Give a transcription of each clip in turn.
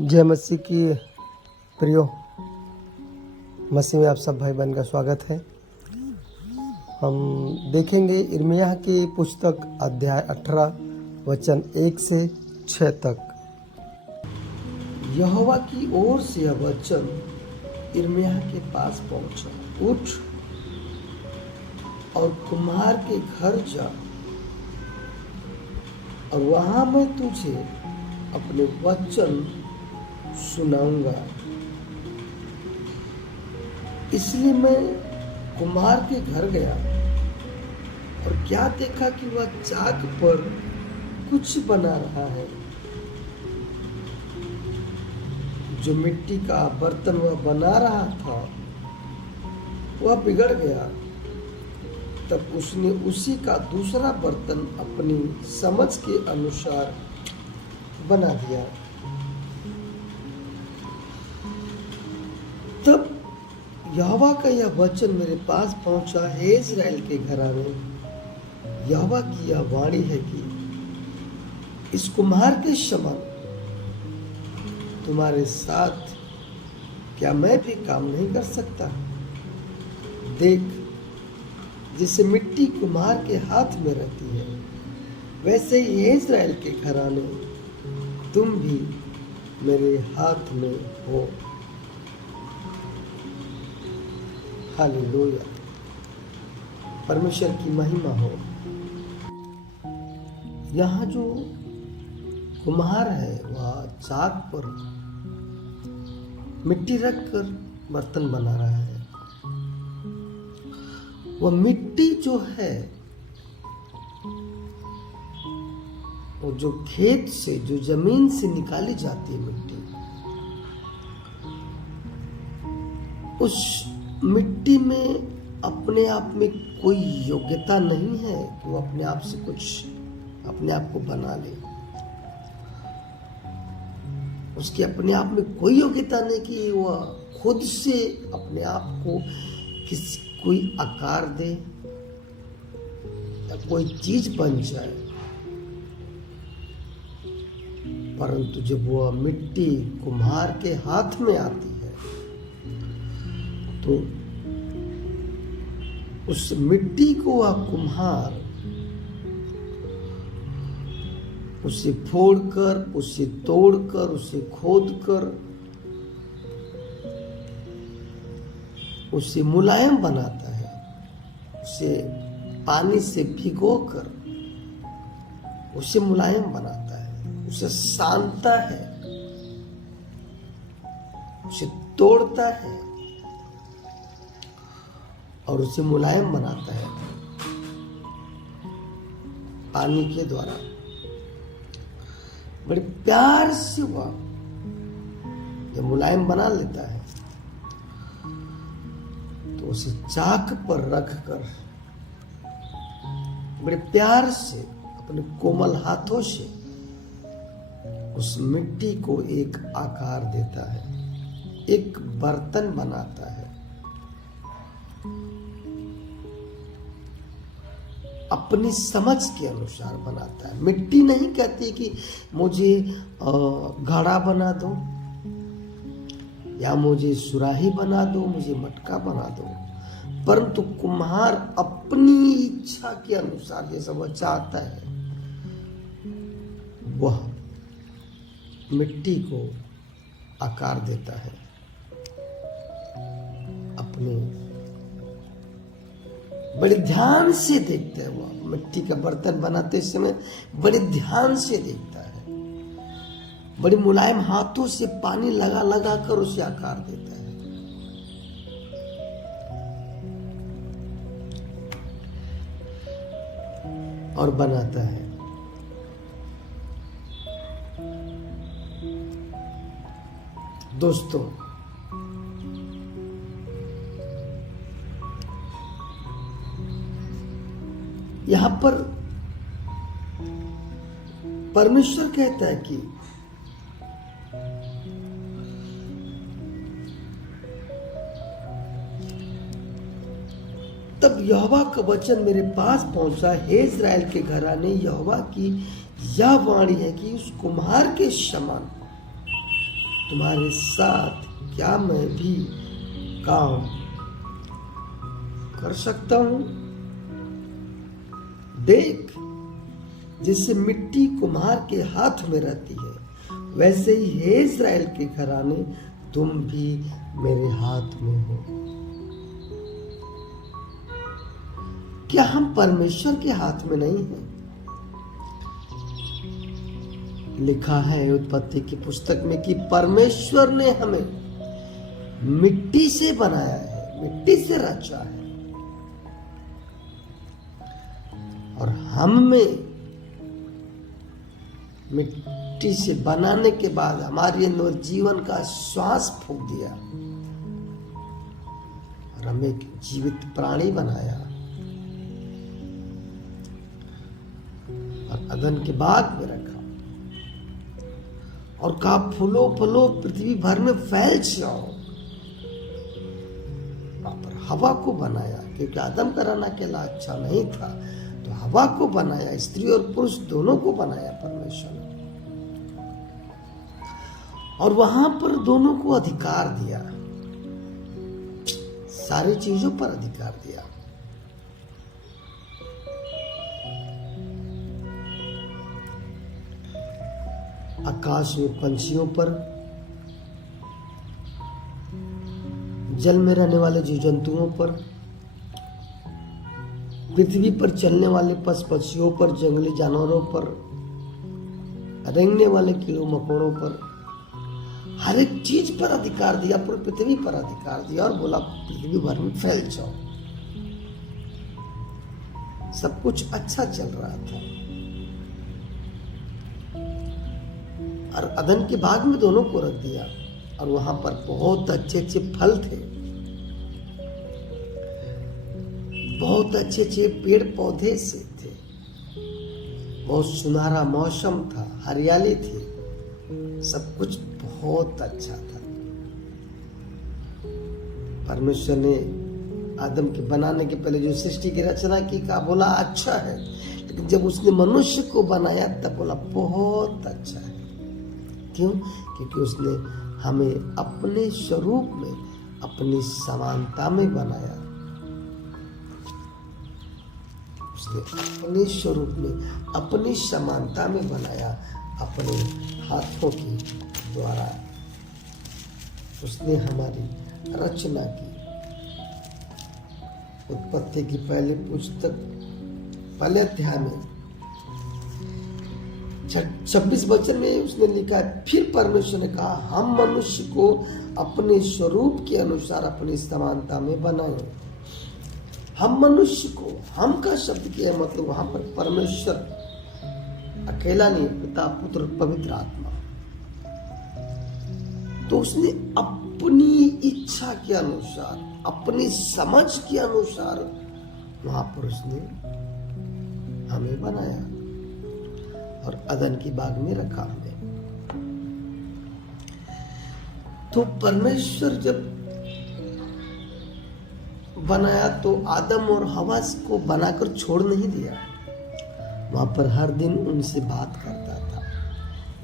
जय मसीह की प्रियो। मसीह में आप सब भाई बहन का स्वागत है। हम देखेंगे यिर्मयाह की पुस्तक अध्याय 18 वचन 1 से 6 तक। यहोवा की ओर से यह वचन यिर्मयाह के पास पहुंचा, उठ और कुम्हार के घर जा और वहां मैं तुझे अपने वचन सुनाऊंगा। इसलिए मैं कुम्हार के घर गया और क्या देखा कि वह चाक पर कुछ बना रहा है। जो मिट्टी का बर्तन वह बना रहा था वह बिगड़ गया। तब उसने उसी का दूसरा बर्तन अपनी समझ के अनुसार बना दिया। तब यहोवा का यह वचन मेरे पास पहुंचा, हे इस्राएल के घराने, यहोवा की यह वाणी है कि इस कुम्हार के समान तुम्हारे साथ क्या मैं भी काम नहीं कर सकता? देख, जिसे मिट्टी कुम्हार के हाथ में रहती है, वैसे ही हे इस्राएल के घराने, तुम भी मेरे हाथ में हो। हालेलुया, परमेश्वर की महिमा हो। यहाँ जो कुम्हार है वह चाक पर मिट्टी रखकर बर्तन बना रहा है। वह मिट्टी जो है वो जो खेत से, जो जमीन से निकाली जाती है मिट्टी, उस मिट्टी में अपने आप में कोई योग्यता नहीं है कि वो अपने आप से कुछ अपने आप को बना ले। उसकी अपने आप में कोई योग्यता नहीं कि वह खुद से अपने आप को कोई आकार दे या कोई चीज बन जाए। परंतु जब वह मिट्टी कुम्हार के हाथ में आती है तो उस मिट्टी को वह कुम्हार उसे फोड़कर, उसे तोड़कर, उसे खोदकर उसे मुलायम बनाता है। उसे पानी से भिगोकर उसे मुलायम बनाता है, उसे सानता है, उसे तोड़ता है और उसे मुलायम बनाता है पानी के द्वारा। बड़े प्यार से वह जब मुलायम बना लेता है तो उसे चाक पर रखकर बड़े प्यार से अपने कोमल हाथों से उस मिट्टी को एक आकार देता है, एक बर्तन बनाता है। अपनी समझ के अनुसार बनाता है। मिट्टी नहीं कहती कि मुझे घड़ा बना दो या मुझे सुराही बना दो, मुझे मटका बना दो, परंतु कुम्हार अपनी इच्छा के अनुसार जैसा वह चाहता है वह मिट्टी को आकार देता है। अपने बड़े ध्यान से देखता है। वह मिट्टी का बर्तन बनाते समय बड़े ध्यान से देखता है। बड़े मुलायम हाथों से पानी लगा लगा कर उसे आकार देता है। और बनाता है। दोस्तों, यहां पर परमेश्वर कहता है कि तब यहोवा का वचन मेरे पास पहुंचा, हे इस्राएल के घराने, यहोवा की यह वाणी है कि उस कुम्हार के समान तुम्हारे साथ क्या मैं भी काम कर सकता हूं? देख, जैसे मिट्टी कुम्हार के हाथ में रहती है, वैसे ही हे इस्राएल के घराने, तुम भी मेरे हाथ में हो। क्या हम परमेश्वर के हाथ में नहीं हैं? लिखा है उत्पत्ति की पुस्तक में कि परमेश्वर ने हमें मिट्टी से बनाया है, मिट्टी से रचा है, और हम में मिट्टी से बनाने के बाद हमारे अंदर जीवन का श्वास फूंक दिया और हमें एक जीवित प्राणी बनाया और अदन के बाग में रखा और कहा फूलो फलो पृथ्वी भर में फैल जाओ। वहां पर हवा को बनाया, क्योंकि आदम का रहना अकेला अच्छा नहीं था, तो हवा को बनाया, स्त्री और पुरुष दोनों को बनाया परमेश्वर ने, और वहां पर दोनों को अधिकार दिया, सारी चीजों पर अधिकार दिया। आकाश में पंछियों पर, जल में रहने वाले जीव जंतुओं पर, पृथ्वी पर चलने वाले पशु पक्षियों पर, जंगली जानवरों पर, रेंगने वाले कीड़ों मकोड़ों पर, हर एक चीज पर अधिकार दिया, पर पृथ्वी पर अधिकार दिया और बोला पृथ्वी भर में फैल जाओ। सब कुछ अच्छा चल रहा था और अदन के बाग में दोनों को रख दिया और वहां पर बहुत अच्छे अच्छे फल थे, बहुत अच्छे अच्छे पेड़ पौधे से थे, बहुत सुनहरा मौसम था, हरियाली थी, सब कुछ बहुत अच्छा था। परमेश्वर ने आदम के बनाने के पहले जो सृष्टि की रचना की, कहा बोला अच्छा है, लेकिन जब उसने मनुष्य को बनाया तब बोला बहुत अच्छा है। क्यों? क्योंकि उसने हमें अपने स्वरूप में, अपनी समानता में बनाया। उसने अपने स्वरूप में, अपनी समानता में बनाया, अपने हाथों के द्वारा उसने हमारी रचना की। उत्पत्ति की पहली पुस्तक पहले अध्याय में 26 वचन में उसने लिखा है, फिर परमेश्वर ने कहा हम मनुष्य को अपने स्वरूप के अनुसार अपनी समानता में बनाए। हम मनुष्य को, हम का शब्द किया मतलब वहां पर परमेश्वर अकेला नहीं, पिता पुत्र पवित्र आत्मा। तो उसने अपनी इच्छा के अनुसार, अपनी समझ के अनुसार वहां पर उसने हमें बनाया और अदन की बाग में रखा हमें। तो परमेश्वर जब बनाया तो आदम और हवा को बनाकर छोड़ नहीं दिया, वहां पर हर दिन उनसे बात करता था।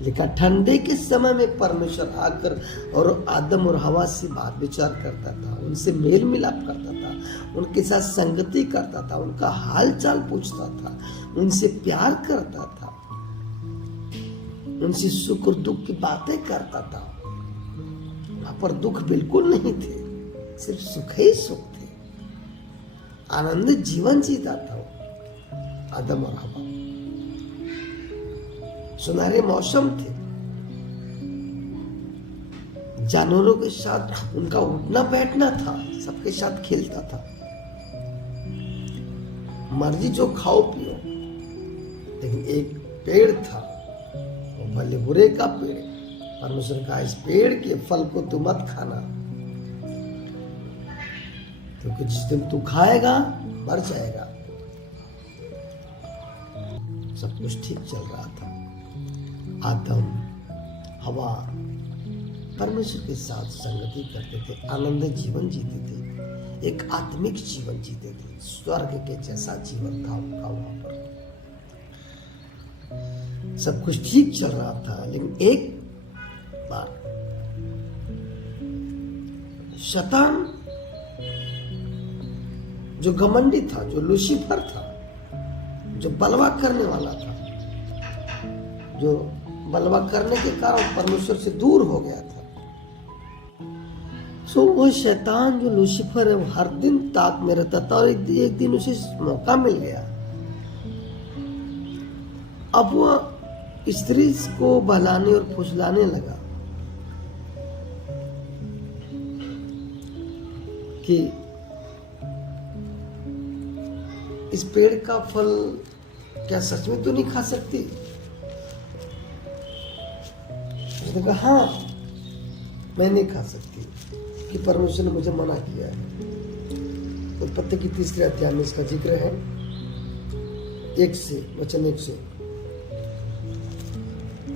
लिखा ठंडे के समय में परमेश्वर आकर और आदम और हवा से बात विचार करता था, उनसे मेल मिलाप करता था, उनके साथ संगति करता था, उनका हाल चाल पूछता था, उनसे प्यार करता था, उनसे सुख और दुख की बातें करता था। वहां पर दुख बिल्कुल नहीं थे, सिर्फ सुख ही सुख थे। आनंदित जीवन जीता था आदम और हवा। सुनहरे मौसम थे, जानवरों के साथ उनका उठना बैठना था, सबके साथ खेलता था। मर्जी जो खाओ पियो, लेकिन एक पेड़ था, वो भले बुरे का पेड़। परमेश्वर ने कहा इस पेड़ के फल को तू मत खाना, क्योंकि जिस दिन तू खाएगा मर जाएगा। सब कुछ ठीक चल रहा था। आदम हवा परमेश्वर के साथ संगति करते थे, आनंदित जीवन जीते थे, एक आत्मिक जीवन जीते थे, स्वर्ग के जैसा जीवन था उनका। वहां पर सब कुछ ठीक चल रहा था, लेकिन एक बार शैतान जो घमंडी था, जो लूसीफर था, जो बलवा करने वाला था, जो बलवा करने के कारण परमेश्वर से दूर हो गया था, सो वो शैतान जो लूसीफर है वो हर दिन ताक में रहता था और एक दिन उसे मौका मिल गया। अब वह स्त्री को बहलाने और फुसलाने लगा कि इस पेड़ का फल क्या सच में तो नहीं खा सकती? उसने कहा हाँ, मैं नहीं खा सकती कि परमेश्वर ने मुझे मना किया है। उत्पत्ति की 3 अध्याय में इसका जिक्र है, 1 से वचन 1 से।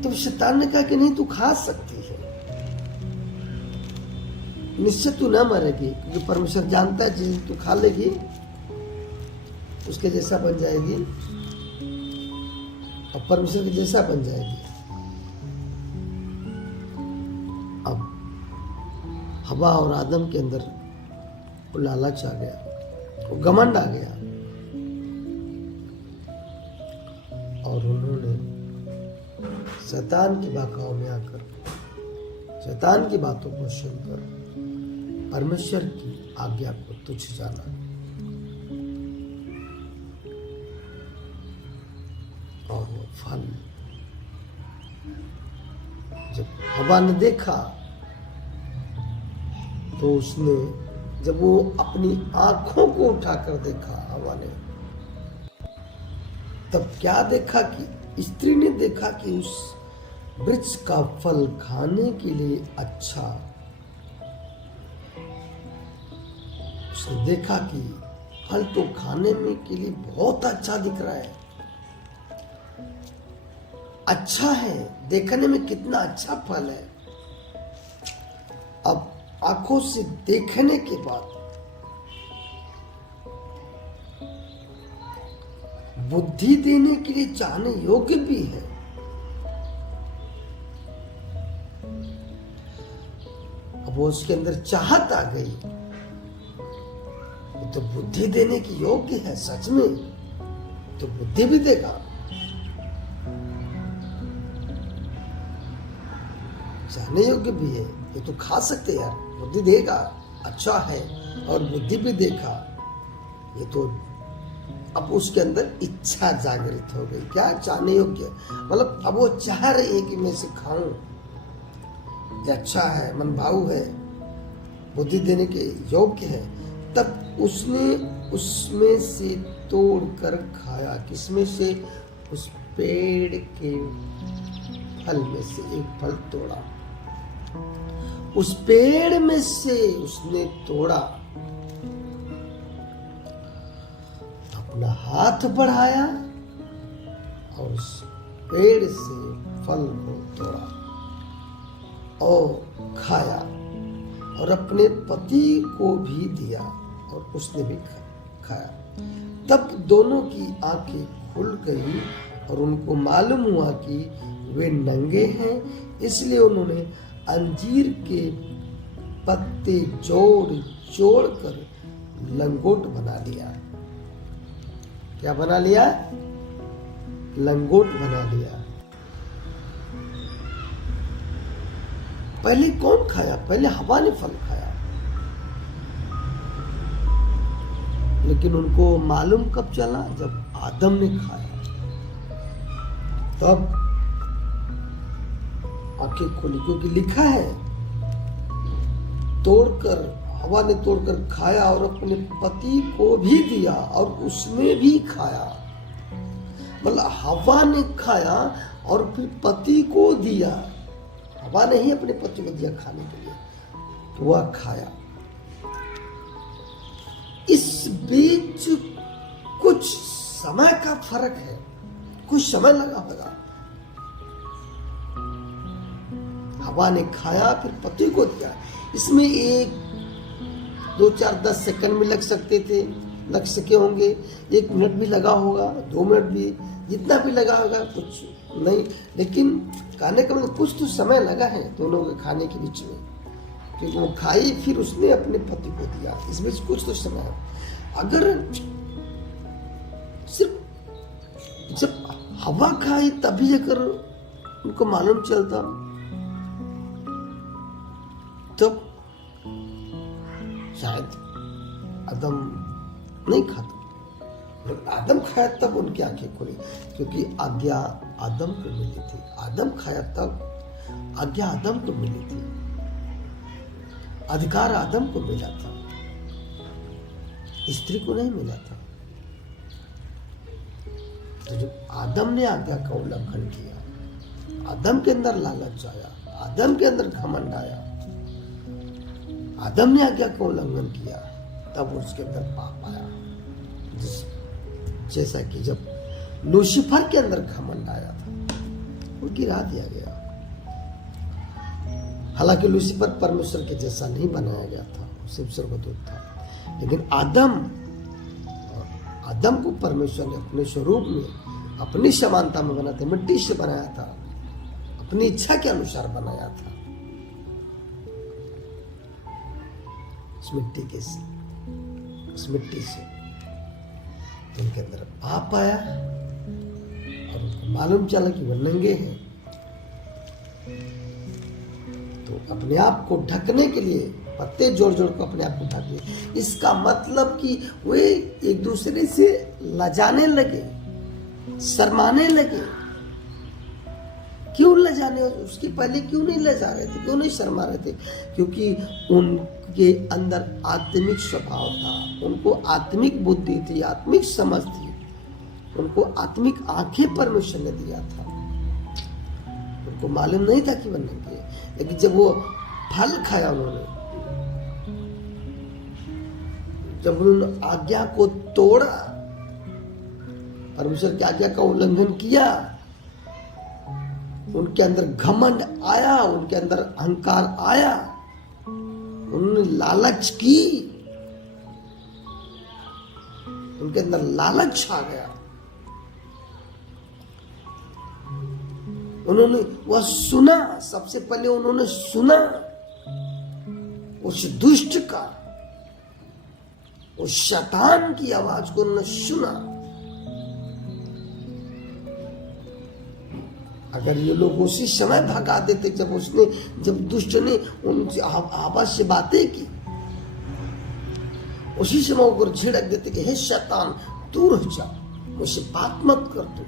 तो शैतान ने कहा कि नहीं, तू खा सकती है, निश्चित तू न मरेगी, क्योंकि परमेश्वर जानता है जिस तू खा लेगी उसके जैसा बन जाएगी और परमेश्वर के जैसा बन जाएगी। अब हवा और आदम के अंदर वो लालच आ गया, वो घमंड आ गया और उन्होंने शैतान की बहकाव में आकर, शैतान की बातों को सुनकर परमेश्वर की आज्ञा को तुच्छ जाना और वो फल जब हवा ने देखा तो उसने, जब वो अपनी आंखों को उठाकर देखा हवा ने, तब क्या देखा कि स्त्री ने देखा कि उस वृक्ष का फल खाने के लिए अच्छा, उसने देखा कि फल तो खाने में के लिए बहुत अच्छा दिख रहा है, अच्छा है, देखने में कितना अच्छा फल है। अब आंखों से देखने के बाद बुद्धि देने के लिए चाहने योग्य भी है। अब वो उसके अंदर चाहत आ गई, तो बुद्धि देने की योग्य है, सच में तो बुद्धि भी देगा, चाहने योग्य भी है, ये तो खा सकते यार, बुद्धि देगा, अच्छा है और बुद्धि भी देखा, ये तो अब उसके अंदर इच्छा जागृत हो गई, क्या चाहने योग्य, मतलब अब वो चाह रही है कि मैं इसे खाऊं, ये अच्छा है, मन भाव है, बुद्धि देने के योग्य है। तब उसने उसमें से तोड़ कर खाया, किसमें से? उस पेड़ के फल में से एक फल तोड़ा, उस पेड़ में से उसने तोड़ा, अपना हाथ बढ़ाया और उस पेड़ से फल को तोड़ा और खाया और अपने पति को भी दिया और उसने भी खाया। तब दोनों की आंखें खुल गई और उनको मालूम हुआ कि वे नंगे हैं, इसलिए उन्होंने अंजीर के पत्ते जोड़ जोड़ कर लंगोट बना लिया। क्या बना लिया? लंगोट बना लिया। पहले कौन खाया? पहले हवा ने फल खाया, लेकिन उनको मालूम कब चला? जब आदम ने खाया, तब आंखें खोली, क्योंकि लिखा है तोड़कर, हवा ने तोड़कर खाया और अपने पति को भी दिया और उसने भी खाया। मतलब हवा ने खाया और फिर पति को दिया, हवा ने ही अपने पति को दिया खाने के लिए, तो वह खाया। इस बीच कुछ समय का फर्क है, कुछ समय लगा होगा। हवा ने खाया फिर पति को दिया, इसमें 1, 2, 4, 10 सेकंड भी लग सकते थे, लग सके होंगे, 1 मिनट भी लगा होगा, 2 मिनट भी, जितना भी लगा होगा कुछ नहीं, लेकिन खाने का मतलब कुछ तो समय लगा है दोनों के खाने के बीच में। क्योंकि वो खाई फिर उसने अपने पति को दिया, इसमें कुछ तो समय है। अगर सिर्फ जब हवा खाई तभी अगर उनको मालूम चलता तब शायद आदम नहीं खाता, लेकिन आदम खाया तब उनकी आंखें खुली, क्योंकि आज्ञा आदम को मिली थी। आदम खाया तब आज्ञा आदम को मिली थी, अधिकार आदम को मिला था, स्त्री को नहीं मिला था। तो जब आदम ने आज्ञा का उल्लंघन किया, आदम के अंदर लालच आया, आदम के अंदर घमंड आया, आदम ने आज्ञा का उल्लंघन किया, तब उसके अंदर पाप आया। जैसा कि जब लूसीफर के अंदर घमंड आया था, वो गिरा दिया गया। हालांकि लूसीफर परमेश्वर के जैसा नहीं बनाया गया था, सिर्फ स्वर्गदूत था, लेकिन आदम को परमेश्वर ने अपने स्वरूप में, अपनी समानता में बनाते, मिट्टी से बनाया था, अपनी इच्छा के अनुसार बनाया था। इस मिट्टी से तो उनके अंदर पाप आया और उनको मालूम चला कि वो नंगे हैं, तो अपने आप को ढकने के लिए पत्ते जोड़ जोड़ को अपने आप को ढक लिए। इसका मतलब कि वे एक दूसरे से लजाने लगे, शर्माने लगे। क्यों लजाने? उसके पहले क्यों नहीं लजा रहे थे, क्यों नहीं शर्मा रहे थे? क्योंकि उनके अंदर आत्मिक स्वभाव था, उनको आत्मिक बुद्धि थी, आत्मिक समझ थी, उनको आत्मिक आंखें परमेश्वर ने दिया था। उनको मालूम नहीं था कि बनने के, लेकिन जब वो फल खाया उन्होंने, जब उन्होंने आज्ञा को तोड़ा, परमेश्वर की आज्ञा का उल्लंघन किया, उनके अंदर घमंड आया, उनके अंदर अहंकार आया, उन्होंने लालच की, उनके अंदर लालच आ गया। उन्होंने वह सुना, सबसे पहले उन्होंने सुना उस दुष्ट का, उस शैतान की आवाज को उन्होंने सुना। अगर ये लोग उसी समय भगा देते जब दुष्ट ने उनसे आवाज से बातें की, उसी समय ऊपर झिड़क देते कि हे शैतान दूर हो जा, मुझसे बात मत कर तू,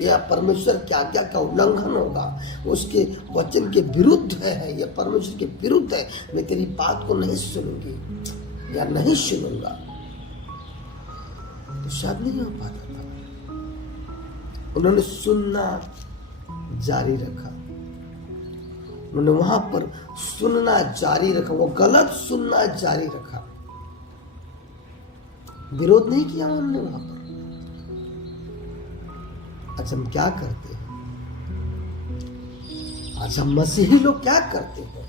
यह परमेश्वर की आज्ञा का उल्लंघन होगा, उसके वचन के विरुद्ध है, यह परमेश्वर के विरुद्ध है, मैं तेरी बात को नहीं सुनूंगी या नहीं सुनूंगा, तो शायद नहीं हो पाता था। उन्होंने सुनना जारी रखा, उन्होंने वहां पर सुनना जारी रखा, वो गलत सुनना जारी रखा, विरोध नहीं किया उन्होंने वहां पर। आज हम क्या करते हैं? आज हम मसीही लोग क्या करते हैं?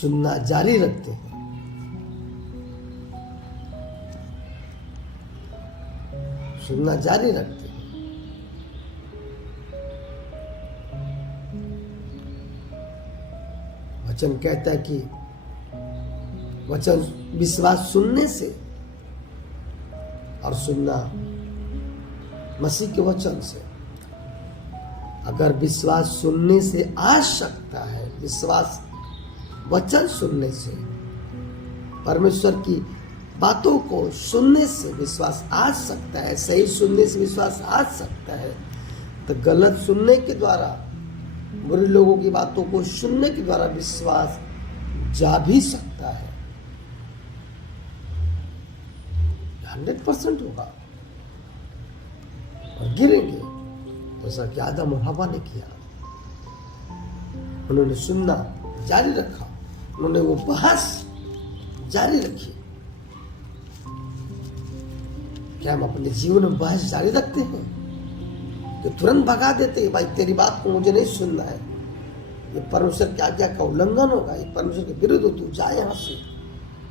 सुनना जारी रखते हैं, सुनना जारी रखते हैं। वचन कहता है कि वचन विश्वास सुनने से, और सुनना मसीह के वचन से। अगर विश्वास सुनने से आ सकता है, विश्वास वचन सुनने से, परमेश्वर की बातों को सुनने से विश्वास आ सकता है, सही सुनने से विश्वास आ सकता है, तो गलत सुनने के द्वारा, बुरे लोगों की बातों को सुनने के द्वारा विश्वास जा भी सकता है। 100% होगा और गिरेंगे, जैसा कि आदम और हवा ने किया। उन्होंने सुनना जारी रखा, उन्होंने वो बहस जारी रखी। क्या हम अपने जीवन में बहस जारी रखते हैं? तो तुरंत भगा देते हैं, भाई तेरी बात को मुझे नहीं सुनना है, ये परमेश्वर की आज्ञा का उल्लंघन होगा, ये परमेश्वर के विरुद्ध, तू जा यहां से।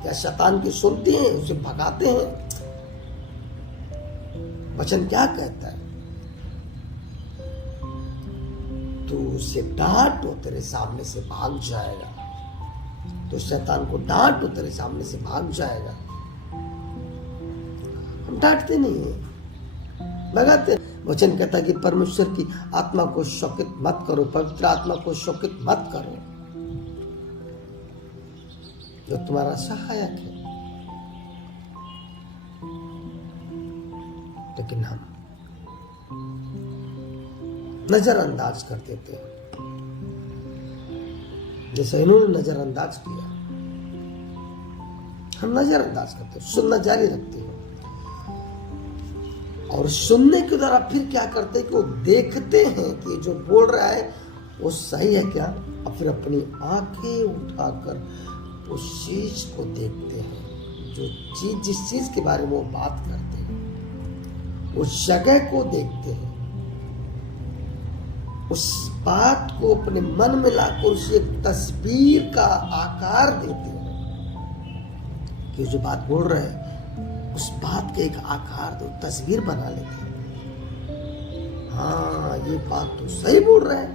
क्या शैतान की सुनते हैं, उसे भगाते हैं। वचन क्या कहता है? तू उसे डांट, वो तेरे सामने से भाग जाएगा। तो शैतान को डांट, वो तेरे सामने से भाग जाएगा। हम डांटते नहीं है, लगाते। वचन कहता है कि परमेश्वर की आत्मा को शोकित मत करो, पवित्र आत्मा को शोकित मत करो, जो तुम्हारा सहायक है। लेकिन हम नजरअंदाज कर देते हैं, जैसे इन्होंने नजरअंदाज किया। हम नजरअंदाज करते हैं, सुनना जारी रखते हैं, और सुनने के द्वारा फिर क्या करते हैं कि वो देखते हैं कि जो बोल रहा है वो सही है क्या, और फिर अपनी आंखें उठाकर उस चीज को देखते हैं, जो चीज, जिस चीज के बारे में वो बात करते हैं, उस जगह को देखते हैं, उस बात को अपने मन में लाकर उसे एक तस्वीर का आकार देते हैं, कि जो बात बोल रहे हैं उस बात का एक आकार दो, तस्वीर बना लेते हैं। हाँ, ये बात तो सही बोल रहा है,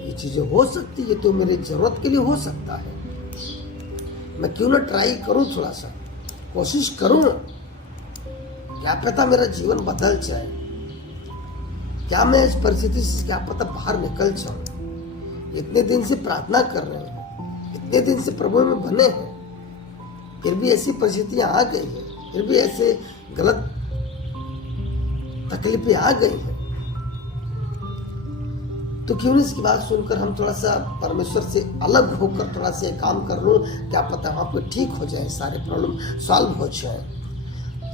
ये चीजें हो सकती है, तो मेरे जरूरत के लिए हो सकता है, मैं क्यों ना ट्राई करूं, थोड़ा सा कोशिश करूं, क्या पता मेरा जीवन बदल जाए, क्या मैं इस परिस्थिति से क्या पता बाहर निकल जाऊं। इतने दिन से प्रार्थना कर रहे हैं, इतने दिन से प्रभु में बने हैं, फिर भी ऐसी परिस्थितियां आ गई हैं, फिर भी ऐसे गलत तकलीफें आ गई हैं, तो क्यों नहीं इसकी बात सुनकर हम थोड़ा सा परमेश्वर से अलग होकर थोड़ा सा काम कर लूं, क्या पता वहां पर ठीक हो जाए, सारे प्रॉब्लम सॉल्व हो जाए।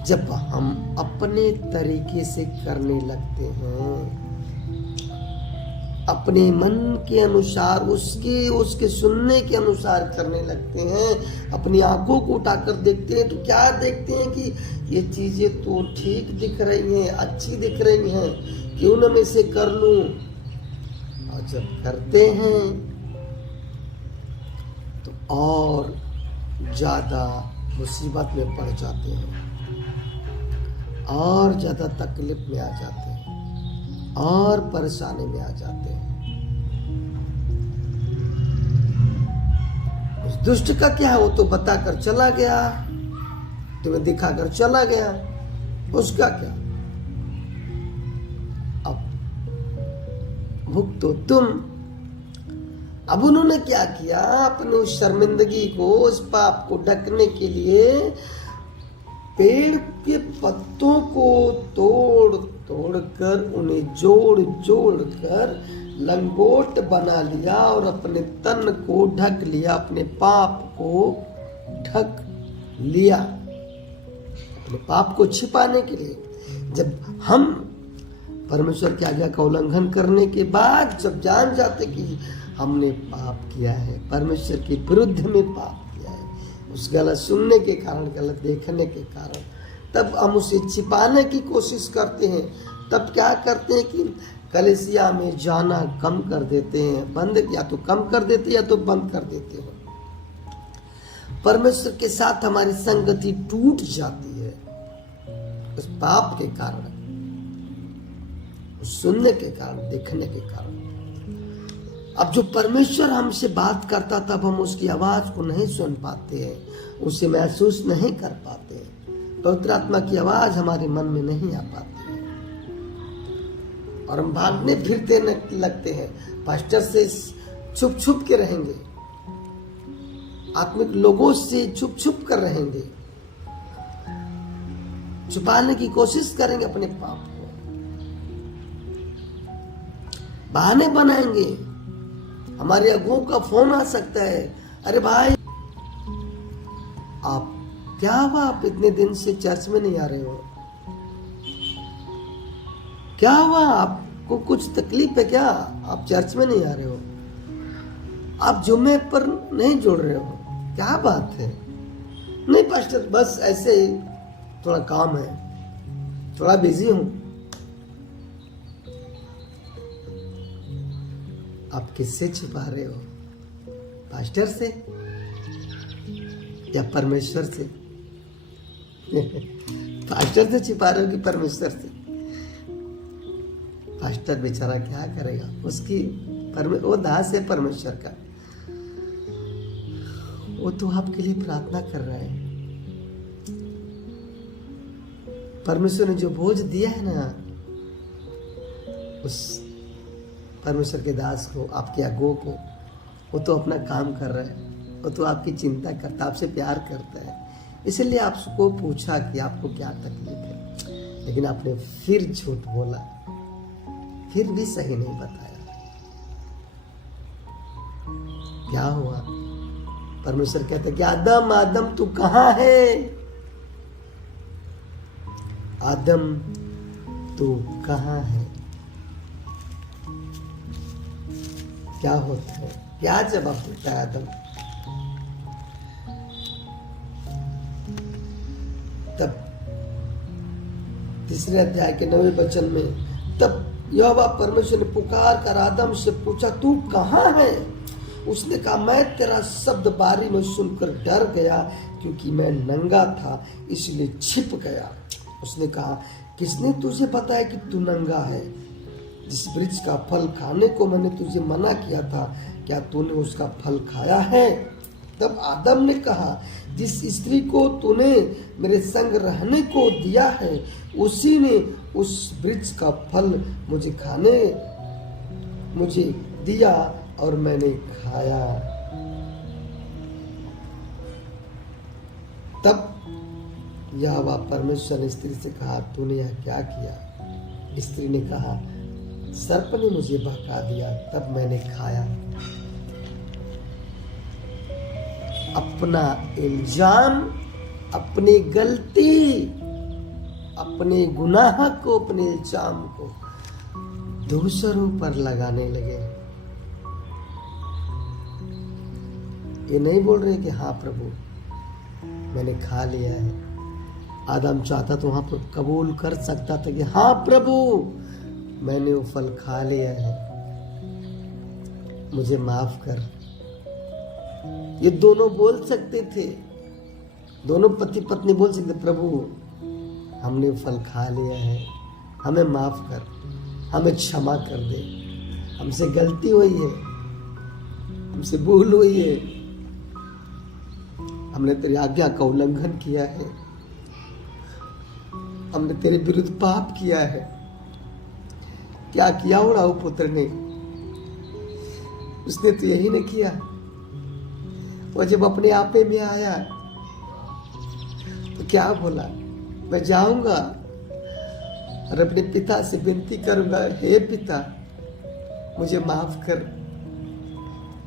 जब हम अपने तरीके से करने लगते हैं, अपने मन के अनुसार, उसके सुनने के अनुसार करने लगते हैं, अपनी आंखों को उठाकर देखते हैं, तो क्या देखते हैं कि ये चीजें तो ठीक दिख रही हैं, अच्छी दिख रही हैं, क्यों ना मैं इसे कर लूं। और जब करते हैं तो और ज्यादा मुसीबत में पड़ जाते हैं, और ज्यादा तकलीफ में आ जाते हैं, और परेशानी में आ जाते हैं। उस दुष्ट का क्या है, वो तो बताकर चला गया, तुम्हें दिखाकर चला गया, उसका क्या, अब भुगतो तुम। अब उन्होंने क्या किया, अपनी उस शर्मिंदगी को, उस पाप को ढकने के लिए पेड़ के पत्तों को तोड़ तोड़ कर, उन्हें जोड़ जोड़ कर लंगोट बना लिया, और अपने तन को ढक लिया, अपने पाप को ढक लिया, अपने पाप को छिपाने के लिए। जब हम परमेश्वर की आज्ञा का उल्लंघन करने के बाद जब जान जाते कि हमने पाप किया है, परमेश्वर के विरुद्ध में पाप किया है, उस गलत सुनने के कारण, गलत देखने के कारण, तब हम उसे छिपाने की कोशिश करते हैं। तब क्या करते हैं कि कलीसिया में जाना कम कर देते हैं, बंद, या तो कम कर देते या तो बंद कर देते हैं। परमेश्वर के साथ हमारी संगति टूट जाती है उस पाप के कारण, उस सुनने के कारण, देखने के कारण। अब जो परमेश्वर हमसे बात करता, तब हम उसकी आवाज को नहीं सुन पाते हैं, उसे महसूस नहीं कर पाते हैं, पवित्र आत्मा की आवाज हमारे मन में नहीं आ पाती है, और हम भागने फिरते लगते हैं, पास्टर से छुप छुप के रहेंगे, आत्मिक लोगों से छुप छुप कर रहेंगे, छुपाने की कोशिश करेंगे अपने पाप को, बहाने बनाएंगे। हमारे अगुओं का फोन आ सकता है, अरे भाई आप क्या हुआ, आप इतने दिन से चर्च में नहीं आ रहे हो, क्या हुआ, आपको कुछ तकलीफ है क्या, आप चर्च में नहीं आ रहे हो, आप जुम्मे पर नहीं जुड़ रहे हो, क्या बात है। नहीं पास्टर, बस ऐसे ही थोड़ा काम है, थोड़ा बिजी हूं। आप किससे छिपा रहे हो, पास्टर से या परमेश्वर से? पास्टर से छिपा रहे हो कि परमेश्वर से? पास्टर बेचारा क्या करेगा, उसकी वो दास है परमेश्वर का, वो तो आपके लिए प्रार्थना कर रहा है। परमेश्वर ने जो बोझ दिया है ना, उस परमेश्वर के दास को, आपके अगुओं को, वो तो अपना काम कर रहा है, वो तो आपकी चिंता करता, आपसे प्यार करता है। इसलिए आपको पूछा कि आपको क्या तकलीफ है, लेकिन आपने फिर झूठ बोला, फिर भी सही नहीं बताया। क्या हुआ? परमेश्वर कहता कि आदम आदम तू कहां है? आदम तू कहां है? क्या होता है? क्या जवाब देता है आदम? तब 3 अध्याय के 9वें वचन में, तब यहोवा परमेश्वर ने पुकार कर आदम से पूछा, तू कहां है? उसने कहा, मैं तेरा शब्द बारी में सुनकर डर गया, क्योंकि मैं नंगा था इसलिए छिप गया। उसने कहा, किसने तुझे बताया कि तू नंगा है? जिस वृक्ष का फल खाने को मैंने तुझे मना किया था, क्या तूने उसका फल खाया है? तब आदम ने कहा, जिस स्त्री को तूने मेरे संग रहने को दिया है, उसी ने उस वृक्ष का फल मुझे दिया और मैंने खाया। तब यहोवा परमेश्वर ने स्त्री से कहा, तूने यह क्या किया? स्त्री ने कहा, सर्प ने मुझे बहका दिया, तब मैंने खाया। अपना इल्जाम, अपनी गलती, अपने गुनाह को, अपने इल्जाम को दूसरों पर लगाने लगे। ये नहीं बोल रहे कि हाँ प्रभु मैंने खा लिया है। आदम चाहता तो वहां पर कबूल कर सकता था कि हाँ प्रभु मैंने वो फल खा लिया है, मुझे माफ कर। ये दोनों बोल सकते थे, दोनों पति पत्नी बोल सकते, प्रभु हमने फल खा लिया है, हमें माफ कर, हमें क्षमा कर दे, हमसे गलती हुई है, हमसे भूल हुई है, हमने तेरी आज्ञा का उल्लंघन किया है, हमने तेरे विरुद्ध पाप किया है। क्या किया होगा वो पुत्र ने? उसने तो यही नहीं किया। वो जब अपने आपे में आया तो क्या बोला? मैं जाऊंगा और अपने पिता से विनती करूंगा, हे पिता मुझे माफ कर,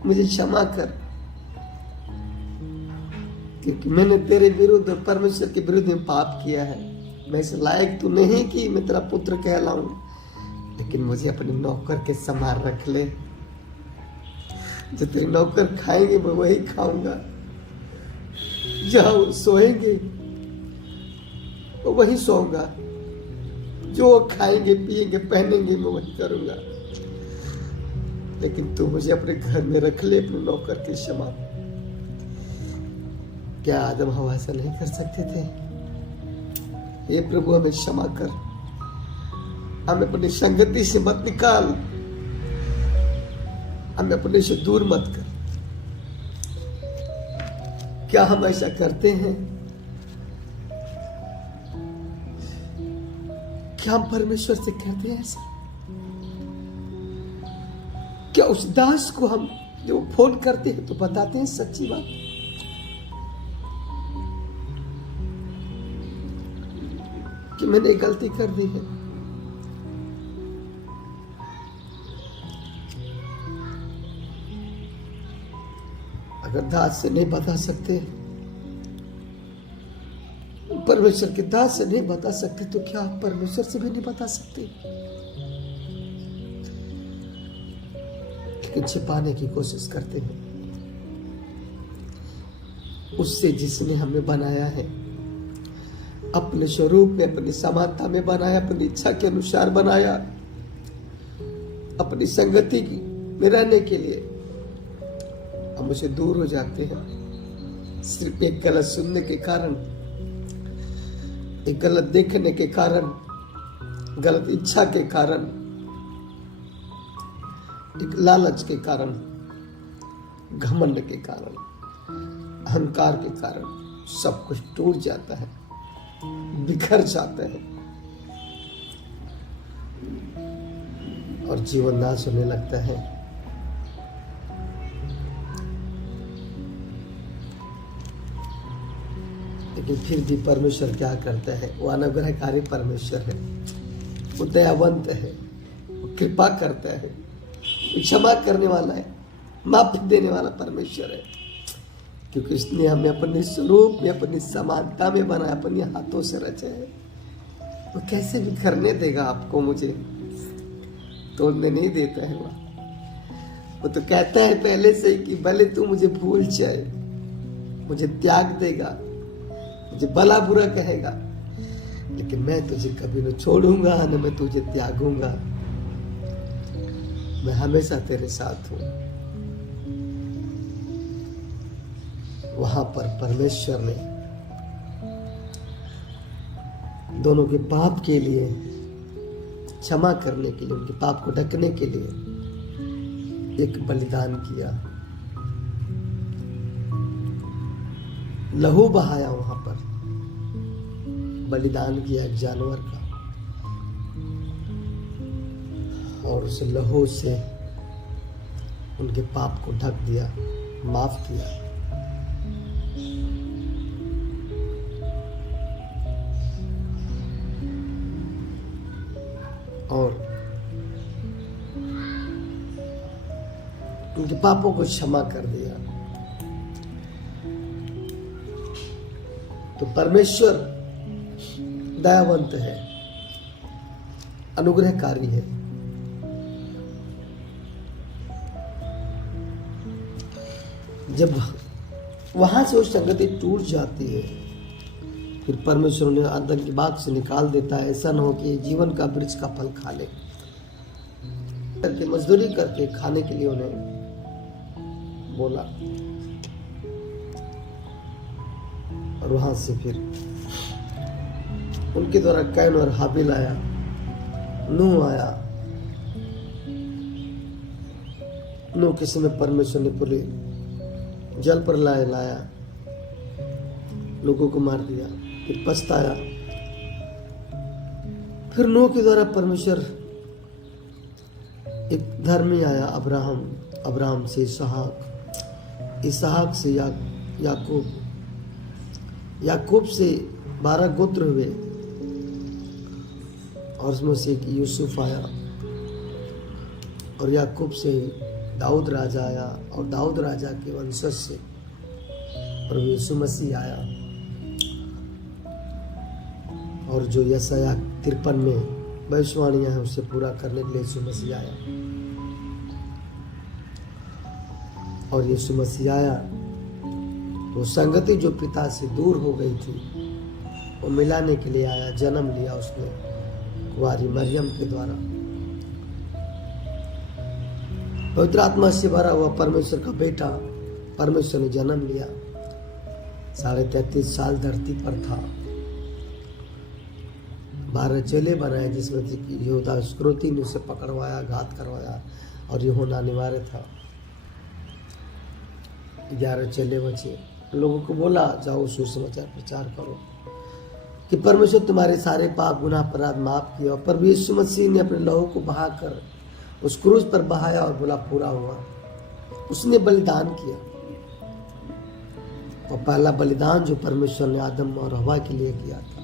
मुझे क्षमा कर, क्योंकि मैंने तेरे विरुद्ध और परमेश्वर के विरुद्ध में पाप किया है। मैं इस लायक तो नहीं कि मैं तेरा पुत्र कहलाऊं, लेकिन मुझे अपने नौकर के समान रख ले। जो तेरे नौकर खाएंगे मैं वही खाऊंगा, जहां सोएंगे वही सोऊंगा, जो खाएंगे पिएंगे पहनेंगे मैं वही करूंगा, लेकिन तू मुझे अपने घर में रख ले अपने नौकर के समान। क्या आदम हवा ऐसा नहीं कर सकते थे? हे प्रभु हमें क्षमा कर, हमें अपनी संगति से मत निकाल, हमें अपने से दूर मत कर। क्या हम ऐसा करते हैं? क्या हम परमेश्वर से कहते हैं ऐसा? क्या उस दास को हम जो फोन करते हैं तो बताते हैं सच्ची बात? कि मैंने गलती कर दी है। अगर दास से नहीं बता सकते, परमेश्वर के दास से नहीं बता सकते, तो क्या आप परमेश्वर से भी नहीं बता सकते? लेकिन छिपाने की कोशिश करते हैं उससे जिसने हमें बनाया है, अपने स्वरूप में, अपनी समानता में बनाया, अपनी इच्छा के अनुसार बनाया, अपनी संगति में रहने के लिए। हम उसे दूर हो जाते हैं सिर्फ एक गलत सुनने के कारण, एक गलत देखने के कारण, गलत इच्छा के कारण, एक लालच के कारण, घमंड के कारण, अहंकार के कारण सब कुछ टूट जाता है, बिखर जाता है और जीवन नाश होने लगता है। लेकिन फिर भी परमेश्वर क्या करता है? वो अनुग्रहकारी परमेश्वर है, वो दयावंत है, वो कृपा करता है, वो क्षमा करने वाला है, माफ देने वाला परमेश्वर है। क्योंकि उसने हमें अपने स्वरूप में, अपनी समानता में बनाया, अपने हाथों से रचा है। वो कैसे भी करने देगा आपको, मुझे तोड़ने नहीं देता है। वो तो कहता है पहले से ही कि भले तू मुझे भूल जाए, मुझे त्याग देगा, मुझे भला बुरा कहेगा, लेकिन मैं तुझे कभी न छोड़ूंगा, न मैं तुझे त्यागूंगा। मैं हमेशा तेरे साथ हूं। वहां पर परमेश्वर ने दोनों के पाप के लिए, क्षमा करने के लिए, उनके पाप को ढकने के लिए एक बलिदान किया, लहू बहाया, वहां पर बलिदान किया एक जानवर का, और उस लहू से उनके पाप को ढक दिया, माफ किया। और उनके पापों को क्षमा कर दिया। तो परमेश्वर दयावंत है, अनुग्रहकारी है। जब वहां से वो संगति टूट जाती है, फिर परमेश्वर ने आदम की बाग से निकाल देता है। ऐसा न हो कि जीवन का वृक्ष का फल खा ले, करके मजदूरी करके खाने के लिए उन्हें बोला। और वहां से फिर उनके द्वारा कैन और हाबिल आया, नूह आया। नूह के समय परमेश्वर ने पूरे जल पर लाया, लोगों को मार दिया, फिर पछताया। फिर नूह के द्वारा परमेश्वर एक धर्मी आया, अब्राहम से इसहाक से याकूब से 12 गोत्र हुए, और उसमें से एक यूसुफ आया, और याकूब से दाऊद राजा आया, और दाऊद राजा के वंशज से प्रभु यीशु मसीह आया। और जो यशायाह 53 में भविष्यवाणियां हैं उसे पूरा करने के लिए यीशु मसीह आया। और यीशु मसीह आया, वो संगति जो पिता से दूर हो गई थी वो मिलाने के लिए आया। जन्म लिया उसने कुंवारी मरियम के द्वारा, पवित्र आत्मा से भरा हुआ परमेश्वर का बेटा परमेश्वर ने जन्म लिया। 33.5 साल धरती पर था। 12 चेले बनाए, जिसमें से यहूदा इस्करियोती ने उसे पकड़वाया, घात करवाया, और यूहन्ना अनिवार्य था। 11 चेले बचे। लोगों को बोला, जाओ सुसमाचार प्रचार करो कि परमेश्वर तुम्हारे सारे पाप गुनाह अपराध माफ किया। और प्रभु यीशु मसीह ने अपने लहू को बहाकर उस क्रूस पर बहाया और बोला पूरा हुआ। उसने बलिदान किया, और पहला बलिदान जो परमेश्वर ने आदम और हवा के लिए किया था।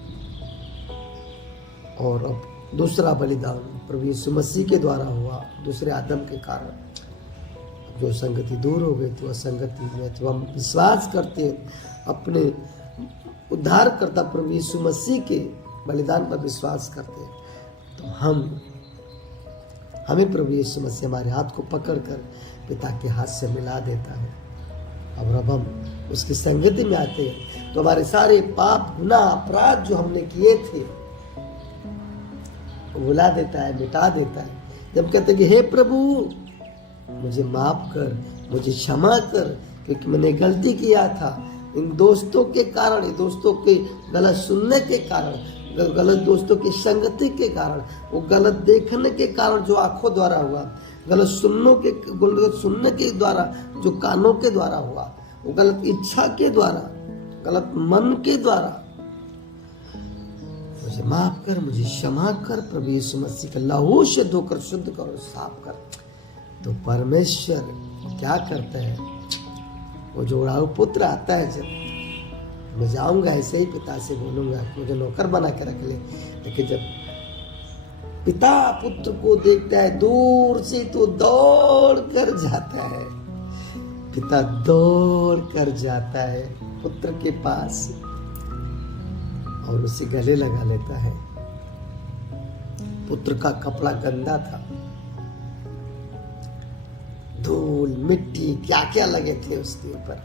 और अब दूसरा बलिदान प्रभु यीशु मसीह के द्वारा हुआ, दूसरे आदम के कारण। जो संगति दूर हो गई थी, वह संगति में तो हम विश्वास करते अपने उद्धारकर्ता प्रभु यीशु मसीह के बलिदान पर विश्वास करते, तो हमें प्रभु यीशु मसीह हमारे हाथ को पकड़कर पिता के हाथ से मिला देता है। और अब हम उसकी संगति में आते हैं तो हमारे सारे पाप गुनाह अपराध जो हमने किए थे वो भुला देता है, मिटा देता है। जब कहते हैं कि हे प्रभु मुझे माफ कर, मुझे क्षमा कर, क्योंकि मैंने गलती किया था इन दोस्तों के कारण, दोस्तों के गलत सुनने के कारण, गलत दोस्तों की संगति के कारण, वो गलत देखने के कारण जो आंखों द्वारा हुआ, गलत सुनने के द्वारा, जो कानों के द्वारा हुआ, वो गलत इच्छा के द्वारा, गलत मन के द्वारा, मुझे माफ कर, मुझे क्षमा कर प्रभु यीशु मसीह के लहू से धोकर शुद्ध कर और साफ कर। तो परमेश्वर क्या करता है, वो जो उड़ाऊ पुत्र आता है, जब मैं जाऊंगा ऐसे ही पिता से बोलूंगा मुझे नौकर बना के रख ले, लेकिन जब पिता पुत्र को देखता है दूर से तो दौड़ कर जाता है, पिता दौड़ कर जाता है पुत्र के पास और उसे गले लगा लेता है। पुत्र का कपड़ा गंदा था, धूल मिट्टी क्या क्या लगे थे उसके ऊपर,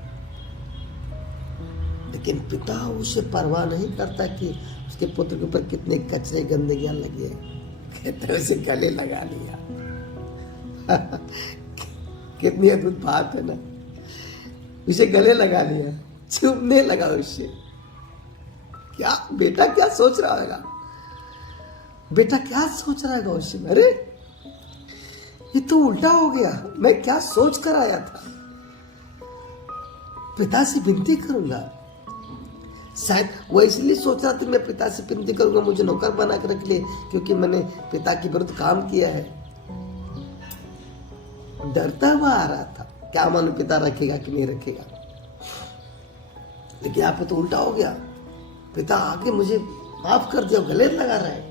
लेकिन पिता उसे परवाह नहीं करता कि उसके पुत्र के ऊपर कितने कचरे गंदगियां लगे, कहते उसे गले लगा लिया। कितनी अद्भुत बात है ना, उसे गले लगा लिया, चुभने लगा उससे। क्या बेटा क्या सोच रहा होगा, बेटा क्या सोच रहा होगा उससे, अरे ये तो उल्टा हो गया, मैं क्या सोच कर आया था, पिता से विनती करूंगा। शायद वो इसलिए सोच रहा था मैं पिता से विनती करूंगा मुझे नौकर बना कर रख ले, क्योंकि मैंने पिता के विरुद्ध काम किया है। डरता हुआ आ रहा था, क्या मालूम पिता रखेगा कि नहीं रखेगा। लेकिन यहाँ पे तो उल्टा हो गया, पिता आके मुझे माफ कर दिया, गले लगा रहा है।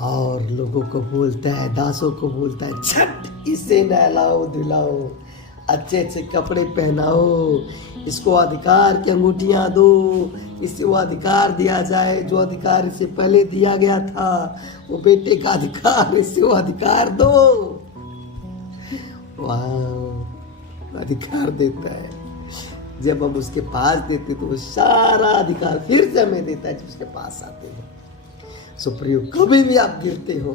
और लोगों को बोलता है, दासों को बोलता है, झट इसे नहलाओ धुलाओ, अच्छे अच्छे कपड़े पहनाओ, इसको अधिकार की अंगूठियां दो, इसे वो अधिकार दिया जाए जो अधिकार इसे पहले दिया गया था, वो बेटे का अधिकार, इसे वो अधिकार दो। वाह, अधिकार देता है। जब हम उसके पास देते तो वो सारा अधिकार फिर से हमें देता है जब उसके पास आते हैं। सो प्रियो, कभी भी आप गिरते हो,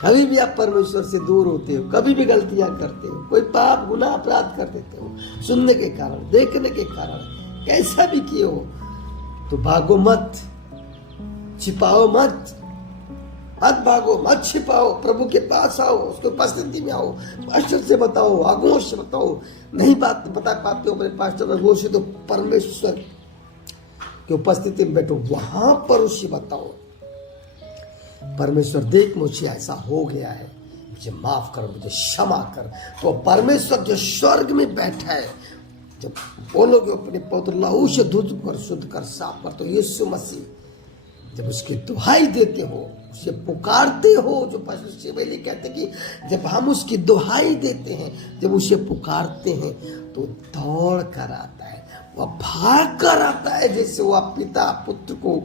कभी भी आप परमेश्वर से दूर होते हो, कभी भी गलतियां करते हो, कोई पाप गुनाह अपराध कर देते हो, सुनने के कारण, देखने के कारण, कैसा भी किए हो, तो भागो मत, छिपाओ मत, मत भागो, मत छिपाओ, प्रभु के पास आओ, उसके उपस्थिति में आओ, पास्टर से बताओ, आगुओं से बताओ। नहीं बात बता पाते हो अपने पास्टर आगुओं से, तो परमेश्वर की उपस्थिति में बैठो, वहां पर उससे बताओ, परमेश्वर देख मुझे ऐसा हो गया है, मुझे माफ कर, मुझे क्षमा कर। तो परमेश्वर जो स्वर्ग में बैठा है, जब बोलोगे अपने पवित्र लहू से धुल कर, शुद्ध कर, साफ कर, तो यीशु मसीह जब उसकी दुहाई देते हो, उसे पुकारते हो, जो पास्टर शिवेली कहते कि जब हम उसकी दुहाई देते हैं, जब उसे पुकारते हैं, तो दौड़ कर आता है, वह भाग कर आता है, जैसे वह पिता पुत्र को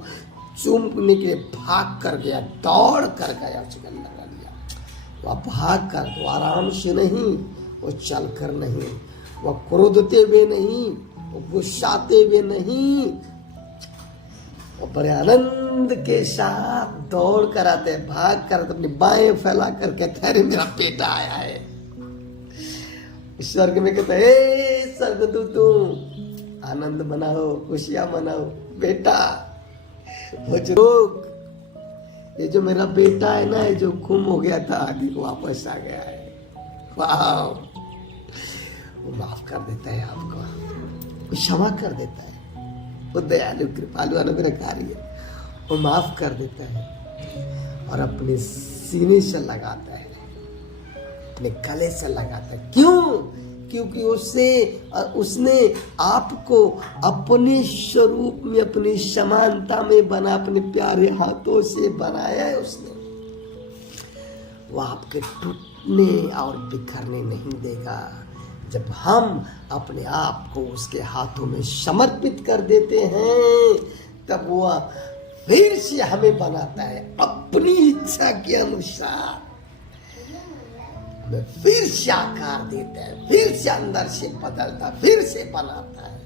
चूमने के लिए भाग कर गया, दौड़ कर गया, उसे गले लगा लिया। वह भाग कर, वो आराम से नहीं, वो चल कर नहीं, वह क्रोधते हुए नहीं, वो गुस्साते हुए नहीं, वो बड़े आनंद के साथ दौड़ कर आते हैं, भाग कर अपनी बाएं फैला कर कहते हैं, अरे मेरा बेटा आया है। स्वर्ग में कहते हैं, स्वर्गदूत आनंद मनाओ, खुशियां मनाओ, बेटा वो जो ये जो मेरा बेटा है ना, ये जो गुम हो गया था, देखो वापस आ गया है। वाह, वो माफ कर देता है आपको, वो क्षमा कर देता है, वो दयालु कृपालु अनुग्रहकारी है, वो माफ कर देता है और अपने सीने से लगाता है, अपने गले से लगाता है। क्यों? क्योंकि उसने आपको अपने स्वरूप में, अपनी समानता में बना, अपने प्यारे हाथों से बनाया है उसने। वो आपके टूटने और बिखरने नहीं देगा। जब हम अपने आप को उसके हाथों में समर्पित कर देते हैं, तब वो फिर से हमें बनाता है अपनी इच्छा के अनुसार, हमें फिर से आकार देता है, फिर से अंदर से बदलता, फिर से बनाता है।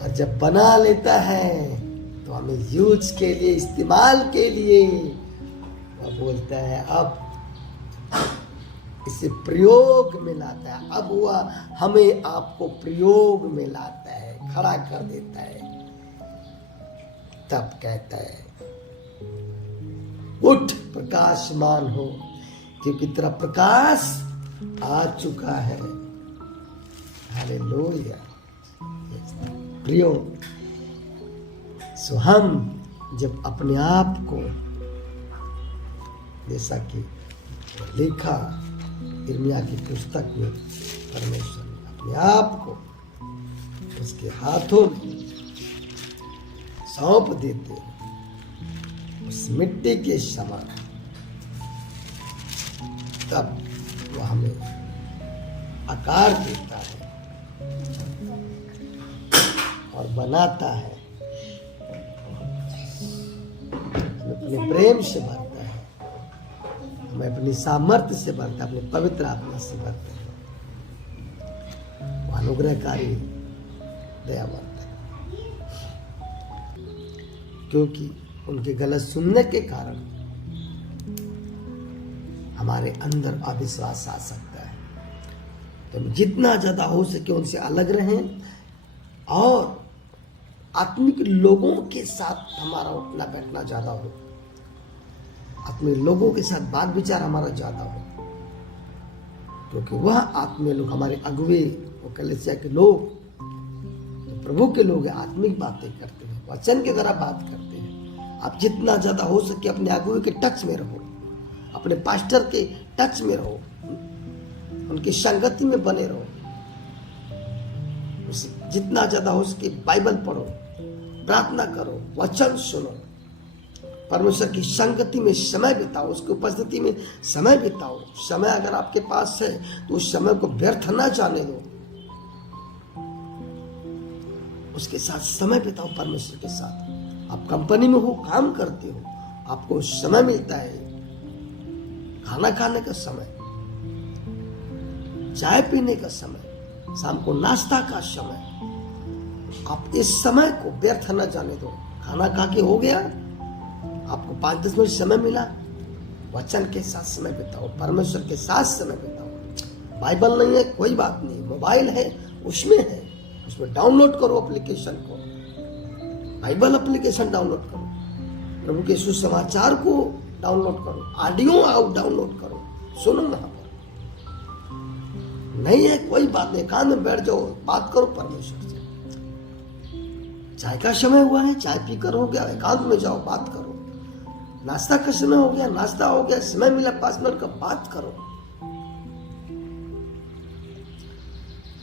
और जब बना लेता है तो हमें यूज के लिए, इस्तेमाल के लिए, वो बोलता है अब इसे प्रयोग में लाता है। अब वह हमें आपको प्रयोग में लाता है, खड़ा कर देता है। तब कहता है उठ प्रकाशमान हो, क्योंकि तेरा प्रकाश आ चुका है। हालेलुया। प्रियो, सो हम जब अपने आप को, जैसा कि लिखा यिर्मयाह की पुस्तक में, परमेश्वर ने अपने आप को उसके हाथों में सौंप देते हैं उस मिट्टी के समान, तब वह हमें आकार देता है और बनाता है, हमें अपने प्रेम से भरता है, हमें अपनी सामर्थ्य से भरता है, अपने पवित्र आत्मा से भरता है। वो अनुग्रहकारी दयावंत है, क्योंकि उनके गलत सुनने के कारण हमारे अंदर अविश्वास आ सकता है। तो जितना ज्यादा हो सके उनसे अलग रहें और आत्मिक लोगों के साथ हमारा उठना बैठना ज्यादा हो, आत्मिक लोगों के साथ बात विचार हमारा ज्यादा हो, क्योंकि वह आत्मीय लोग, हमारे अगुवे, वो कलीसिया के लोग, तो प्रभु के लोग आत्मिक बातें करते हैं, वचन के द्वारा बात करते हैं। आप जितना ज्यादा हो सके अपने अगुवे के टच में रहो, अपने पास्टर के टच में रहो, उनकी संगति में बने रहो, जितना ज्यादा हो सके बाइबल पढ़ो, प्रार्थना करो, वचन सुनो, परमेश्वर की संगति में समय बिताओ, उसकी उपस्थिति में समय बिताओ। समय अगर आपके पास है तो उस समय को व्यर्थ ना जाने दो, उसके साथ समय बिताओ, परमेश्वर के साथ। आप कंपनी में हो, काम करते हो, आपको समय मिलता है, खाना खाने का समय, चाय पीने का समय, शाम को नाश्ता का समय, आप इस समय को व्यर्थ न जाने दो। खाना खा के हो गया, आपको 5-10 मिनट समय मिला, वचन के साथ समय बिताओ, परमेश्वर के साथ समय बिताओ। बाइबल नहीं है कोई बात नहीं, मोबाइल है, उसमें डाउनलोड करो एप्लीकेशन को, बाइबल एप्लीकेशन डाउनलोड करो, प्रभु के सुसमाचार को डाउनलोड करो, ऑडियो डाउनलोड करो, सुनो वहां पर। नहीं है कोई बात नहीं, कान में बैठ जाओ, बात करो परमेश्वर से। चाय का समय हुआ है, चाय पीकर हो गया, एकांत में जाओ, बात करो। नाश्ता का समय हो गया, नाश्ता हो गया, समय मिला 5 मिनट का, बात करो।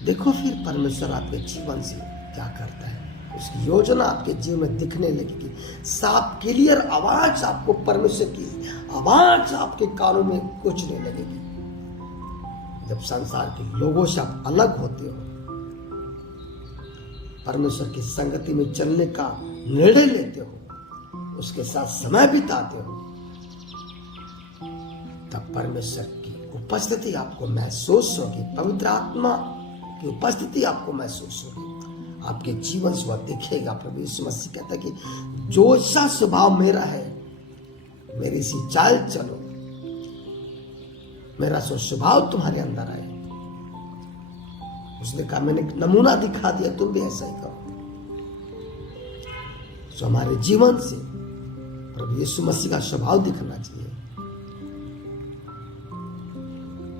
देखो फिर परमेश्वर आपके जीवन से क्या करता है, उसकी योजना आपके जीवन में दिखने लगेगी। साफ क्लियर आवाज, आपको परमेश्वर की आवाज आपके कानों में गूंजने लगेगी। जब संसार के लोगों से आप अलग होते हो, परमेश्वर की संगति में चलने का निर्णय लेते हो, उसके साथ समय बिताते हो, तब परमेश्वर की उपस्थिति आपको महसूस होगी, पवित्र आत्मा की उपस्थिति आपको महसूस होगी, आपके जीवन से वह दिखेगा। प्रभु यीशु मसीह कहता है कि जो सा स्वभाव मेरा है, मेरी सी चाल चलो, मेरा सो स्वभाव तुम्हारे अंदर आए। उसने कहा मैंने नमूना दिखा दिया, तुम भी ऐसा ही करो। सो हमारे जीवन से प्रभु यीशु मसीह का स्वभाव दिखना चाहिए।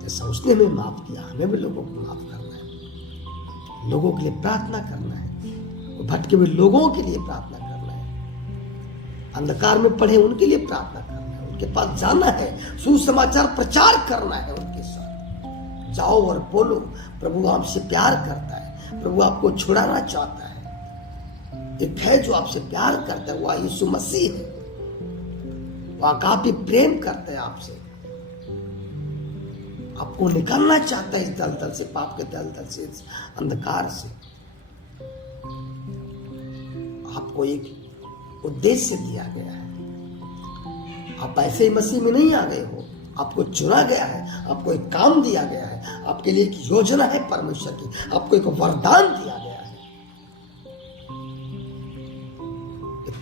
जैसा उसने हमें माफ किया, हमें भी लोगों को माफ करना है, लोगों के लिए प्रार्थना करना है, भटके हुए लोगों के लिए प्रार्थना करना है, अंधकार में पड़े उनके लिए प्रार्थना करना है, उनके पास जाना है, सुसमाचार प्रचार करना है, उनके साथ जाओ और बोलो प्रभु आपसे प्यार करता है, प्रभु आपको छुड़ाना चाहता है। एक है जो आपसे प्यार करता है, वह यीशु मसीह है, वह काफी प्रेम करता है आपसे, आपको निकालना चाहता है इस दलदल से, पाप के दलदल से, इस अंधकार से। आपको एक उद्देश्य दिया गया है, आप ऐसे ही मसीह में नहीं आ गए हो, आपको चुना गया है, आपको एक काम दिया गया है, आपके लिए एक योजना है परमेश्वर की, आपको एक वरदान दिया गया है।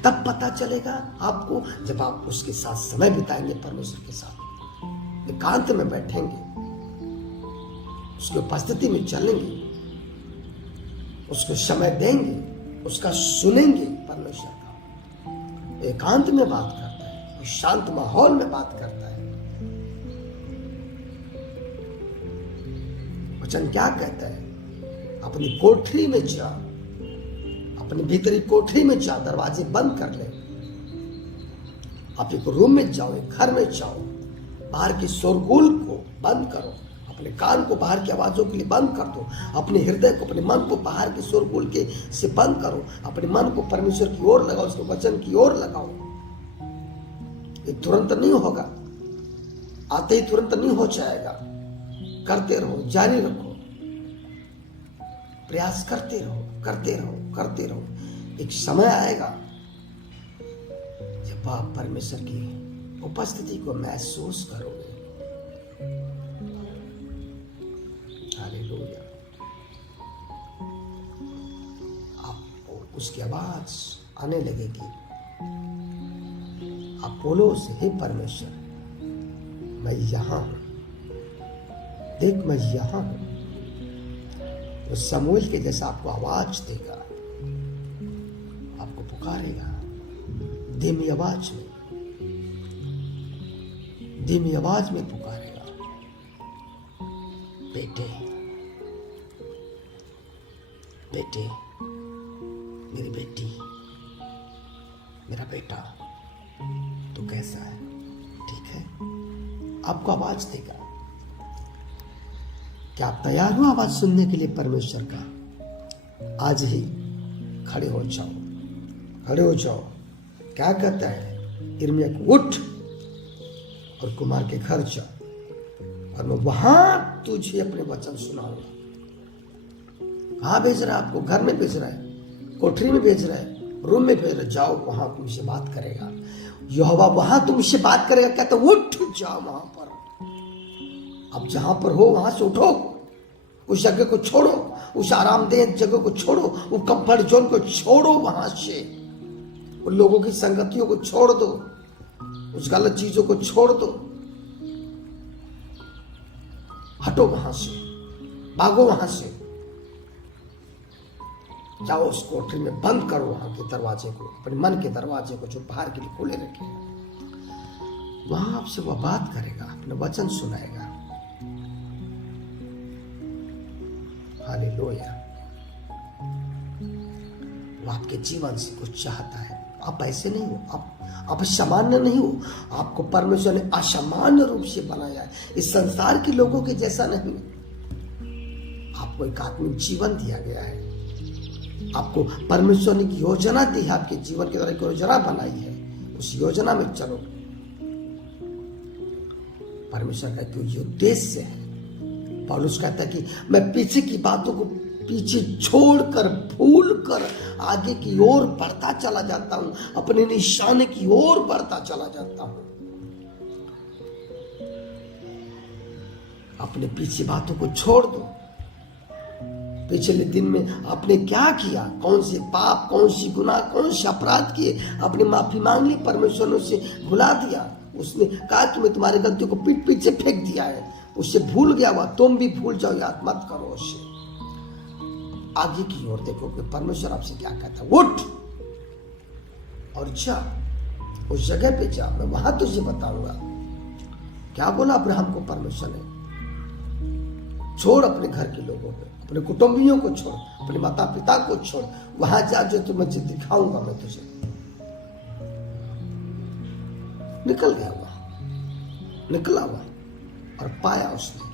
तब पता चलेगा आपको जब आप उसके साथ समय बिताएंगे, परमेश्वर के साथ एकांत में बैठेंगे, उसकी उपस्थिति में चलेंगे, उसको समय देंगे, उसका सुनेंगे। परमेश्वर का एकांत में बात करता है, वो शांत माहौल में बात करता है। वचन क्या कहता है? अपनी कोठरी में जा, अपनी भीतरी कोठरी में जा, दरवाजे बंद कर ले, आप एक रूम में जाओ, एक घर में जाओ, बाहर के शोरगुल को बंद करो, अपने कान को बाहर की आवाजों के लिए बंद कर दो, अपने हृदय को, अपने मन को बाहर के शोरगुल के से बंद करो, अपने मन को परमेश्वर की ओर लगाओ, उसके वचन की ओर लगाओ। ये तुरंत नहीं होगा, आते ही तुरंत नहीं हो जाएगा। करते रहो, जारी रखो, प्रयास करते रहो, करते रहो, करते रहो। एक समय आएगा जब आप परमेश्वर की उपस्थिति को महसूस करोगे। हालेलुया। आपको उसकी आवाज आने लगेगी। आप बोलो उसे, हे परमेश्वर, मैं यहां हूं, देख मैं यहां हूं। वो समूएल के जैसा आपको आवाज देगा, आपको पुकारेगा धीमी आवाज में, धीमी आवाज में पुकारेगा, बेटे, बेटे, मेरी बेटी, मेरा बेटा, तू कैसा है? ठीक है? आपको आवाज देगा। क्या आप तैयार हो आवाज सुनने के लिए परमेश्वर का? आज ही खड़े हो जाओ, खड़े हो जाओ। क्या कहता है यिर्मयाह को? उठ और कुमार के घर जा, और मैं वहां तुझे अपने वचन सुनाऊंगा। कहां भेज रहा है आपको? घर में भेज रहा है, कोठरी में भेज रहा है, रूम में भेज रहा है। जाओ, वहां तुमसे बात करेगा यहोवा, वहां तुमसे बात करेगा। कहता उठ जाओ वहां पर। अब जहां पर हो वहां से उठो, उस जगह को छोड़ो, उस आरामदेह जगह को छोड़ो, वो कंफर्ट जोन को छोड़ो, वहां से उन लोगों की संगतियों को छोड़ दो, उस गलत चीजों को छोड़ दो, हटो वहां से, भागो वहां से, जाओ उस कोठरी में, बंद करो वहां के दरवाजे को, अपने मन के दरवाजे को जो बाहर के लिए खुले रखे। वहां आपसे वह बात करेगा, अपना वचन सुनाएगा। हालेलुया। वो आपके जीवन से कुछ चाहता है। आप ऐसे नहीं हो, आप सामान्य नहीं हो। आपको परमेश्वर ने असामान्य रूप से बनाया है, इस संसार के लोगों के जैसा नहीं। आपको एक आत्मिक जीवन दिया गया है। आपको परमेश्वर ने एक योजना दी है, आपके जीवन के द्वारा एक योजना बनाई है। उस योजना में चलो। परमेश्वर का कोई उद्देश्य है। पौलुस कहता है कि मैं पीछे की बातों को पीछे छोड़कर, भूल कर आगे की ओर बढ़ता चला जाता हूं, अपने निशाने की ओर बढ़ता चला जाता हूं। अपने पीछे बातों को छोड़ दो। पिछले दिन में आपने क्या किया, कौन से पाप, कौन सी गुनाह, कौन से अपराध किए, आपने माफी मांग ली, परमेश्वर ने उससे भुला दिया। उसने कहा कि मैं तुम्हारी गलतियों को पीठ पीछे फेंक दिया है, उससे भूल गया हुआ, तुम भी भूल जाओ, याद मत करो उससे। आगे की ओर देखो कि परमेश्वर आपसे क्या कहता है। उठ और जा, उस जगह पे जा, मैं वहां तुझे बताऊंगा। क्या बोला अब्राहम को परमेश्वर ने? छोड़ अपने घर के लोगों को, अपने कुटुंबियों को छोड़, अपने माता पिता को छोड़, वहां जा जो तुम्हें दिखाऊंगा मैं तुझे। निकल गया वहां, निकला हुआ और पाया उसने।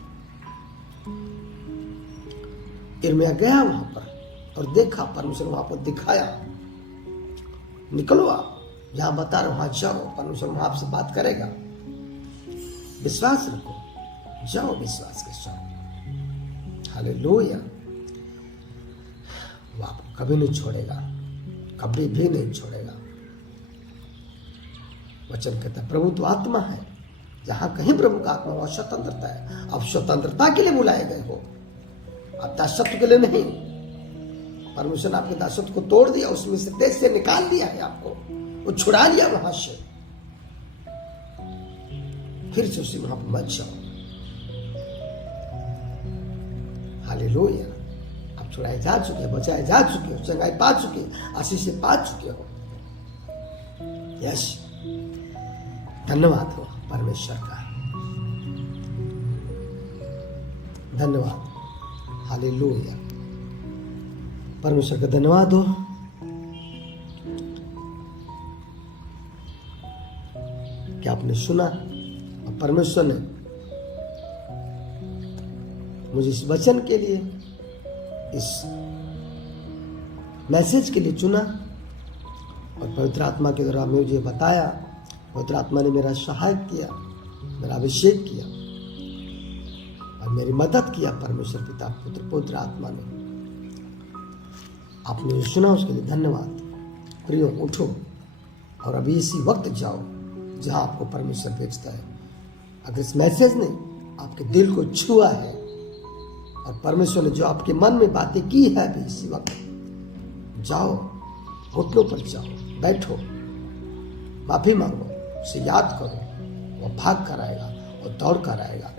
यिर्मयाह गया वहां पर और देखा, परमेश्वर वहां पर दिखाया। निकलो आप, जहां बता रहे वहां जाओ, परमेश्वर वहां आपसे बात करेगा। विश्वास रखो, जाओ विश्वास के साथ। हालेलुया। वो आपको कभी नहीं छोड़ेगा, कभी भी नहीं छोड़ेगा। वचन कहता है प्रभु तो आत्मा है, जहां कहीं प्रभु का आत्मा वहां स्वतंत्रता है। आप स्वतंत्रता के लिए बुलाए गए हो, आप दासत्व के लिए नहीं। परमेश्वर ने आपके दासत्व को तोड़ दिया, उसमें से देश से निकाल दिया है आपको, वो छुड़ा लिया वहां से। फिर से उसी वहां पर मत जाओ। हालेलुया। आप छुड़ाए जा चुके, बचाए जा चुके हो, चंगाई पा चुके, आशीष पा चुके हो। यस, धन्यवाद हो परमेश्वर का, धन्यवाद। हालेलुया। परमेश्वर का धन्यवाद हो। क्या आपने सुना और परमेश्वर ने मुझे इस वचन के लिए, इस मैसेज के लिए चुना और पवित्र आत्मा के द्वारा मुझे बताया। पवित्र आत्मा ने मेरा सहायक किया, मेरा अभिषेक किया और मेरी मदद किया। परमेश्वर पिता पुत्र पवित्र आत्मा ने, आपने जो सुना उसके लिए धन्यवाद। प्रियो, उठो और अभी इसी वक्त जाओ जहां आपको परमेश्वर भेजता है। अगर इस मैसेज ने आपके दिल को छुआ है और परमेश्वर ने जो आपके मन में बातें की है अभी इसी वक्त, जाओ, घुटनों पर जाओ, बैठो, माफी मांगो, उसे याद करो। वो भाग कर आएगा और दौड़ कर आएगा,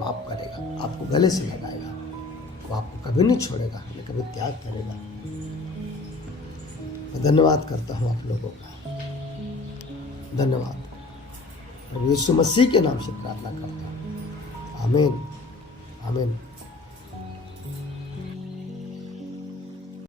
माफ करेगा, आपको गले से लगाएगा। वो आपको कभी नहीं छोड़ेगा, न कभी त्याग करेगा। मैं धन्यवाद करता हूँ आप लोगों का, धन्यवाद। और यीशु मसीह के नाम से प्रार्थना करता हूँ, आमीन, आमीन।